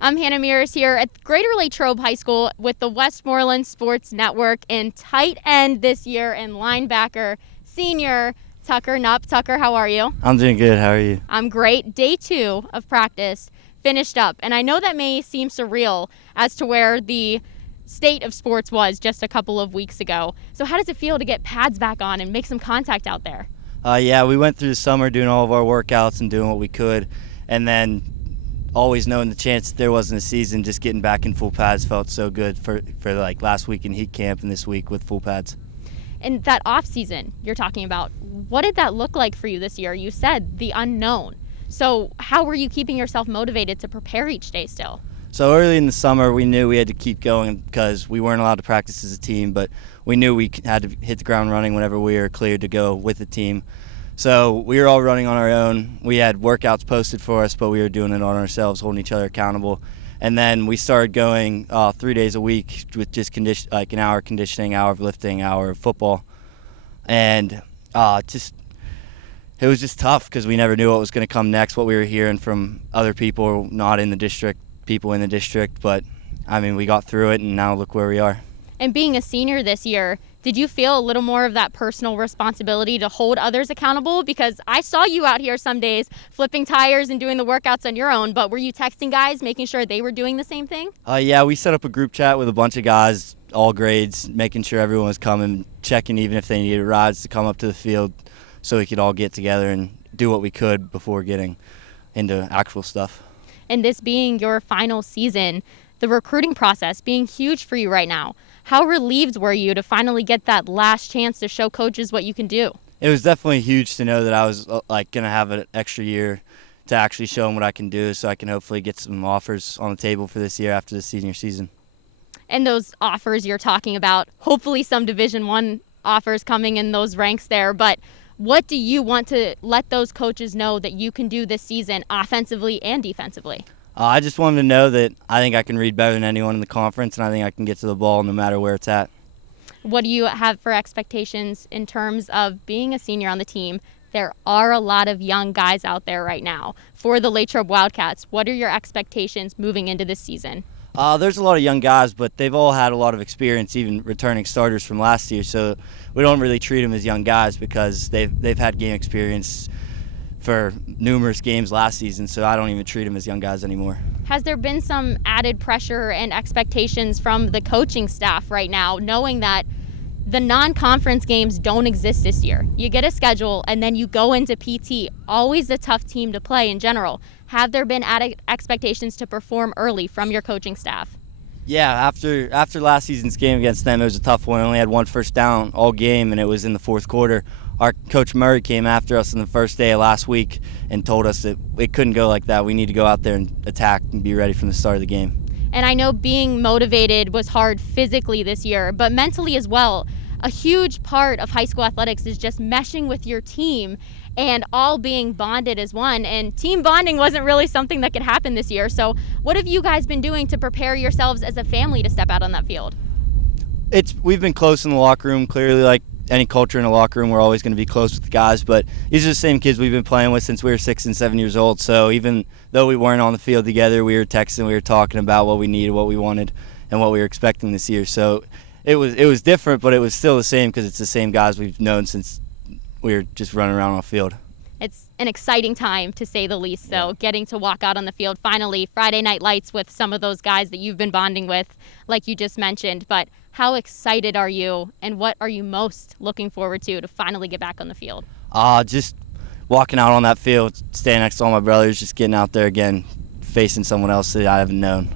I'm Hannah Mears here at Greater Latrobe High School with the Westmoreland Sports Network, and tight end this year and linebacker, senior Tucker Knupp. Tucker, how are you? I'm doing good. How are you? I'm great. Day 2 of practice finished up, and I know that may seem surreal as to where the state of sports was just a couple of weeks ago. So how does it feel to get pads back on and make some contact out there? Yeah, we went through the summer doing all of our workouts and doing what we could, and then always knowing the chance that there wasn't a season, just getting back in full pads felt so good for like last week in heat camp and this week with full pads. And that off season you're talking about, what did that look like for you this year? You said the unknown. So how were you keeping yourself motivated to prepare each day still? So early in the summer, we knew we had to keep going because we weren't allowed to practice as a team, but we knew we had to hit the ground running whenever we were cleared to go with the team. So we were all running on our own. We had workouts posted for us, but we were doing it on ourselves, holding each other accountable. And then we started going 3 days a week with just like an hour of conditioning, hour of lifting, hour of football. And it was just tough because we never knew what was going to come next, what we were hearing from other people not in the district, people in the district. But, I mean, we got through it, and now look where we are. And being a senior this year, did you feel a little more of that personal responsibility to hold others accountable? Because I saw you out here some days flipping tires and doing the workouts on your own, but were you texting guys, making sure they were doing the same thing? Yeah, we set up a group chat with a bunch of guys, all grades, making sure everyone was coming, checking even if they needed rides to come up to the field so we could all get together and do what we could before getting into actual stuff. And this being your final season, the recruiting process being huge for you right now, how relieved were you to finally get that last chance to show coaches what you can do? It was definitely huge to know that I was going to have an extra year to actually show them what I can do, so I can hopefully get some offers on the table for this year after the senior season. And those offers you're talking about, hopefully some Division I offers coming in those ranks there, but what do you want to let those coaches know that you can do this season offensively and defensively? I just want them to know that I think I can read better than anyone in the conference, and I think I can get to the ball no matter where it's at. What do you have for expectations in terms of being a senior on the team? There are a lot of young guys out there right now. For the Latrobe Wildcats, what are your expectations moving into this season? There's a lot of young guys, but they've all had a lot of experience, even returning starters from last year, so we don't really treat them as young guys because they've had game experience for numerous games last season, so I don't even treat them as young guys anymore. Has there been some added pressure and expectations from the coaching staff right now, knowing that the non-conference games don't exist this year? You get a schedule and then you go into PT, always a tough team to play in general. Have there been added expectations to perform early from your coaching staff? Yeah, after last season's game against them, it was a tough one. We only had one first down all game, and it was in the fourth quarter. Our coach Murray came after us on the first day of last week and told us that it couldn't go like that. We need to go out there and attack and be ready from the start of the game. And I know being motivated was hard physically this year, but mentally as well. A huge part of high school athletics is just meshing with your team and all being bonded as one. And team bonding wasn't really something that could happen this year. So what have you guys been doing to prepare yourselves as a family to step out on that field? We've been close in the locker room. Clearly, like any culture in the locker room, we're always going to be close with the guys. But these are the same kids we've been playing with since we were 6 and 7 years old. So even though we weren't on the field together, we were texting, we were talking about what we needed, what we wanted, and what we were expecting this year. So it was different, but it was still the same because it's the same guys we've known since we were just running around on the field. It's an exciting time, to say the least, though, getting to walk out on the field finally, Friday Night Lights with some of those guys that you've been bonding with, like you just mentioned. But how excited are you, and what are you most looking forward to finally get back on the field? Just walking out on that field, standing next to all my brothers, just getting out there again, facing someone else that I haven't known.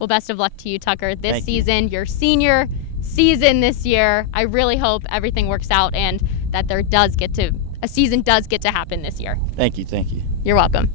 Well, best of luck to you, Tucker, this Thank you. season, your senior season this year. I really hope everything works out and that a season does get to happen this year. Thank you. You're welcome.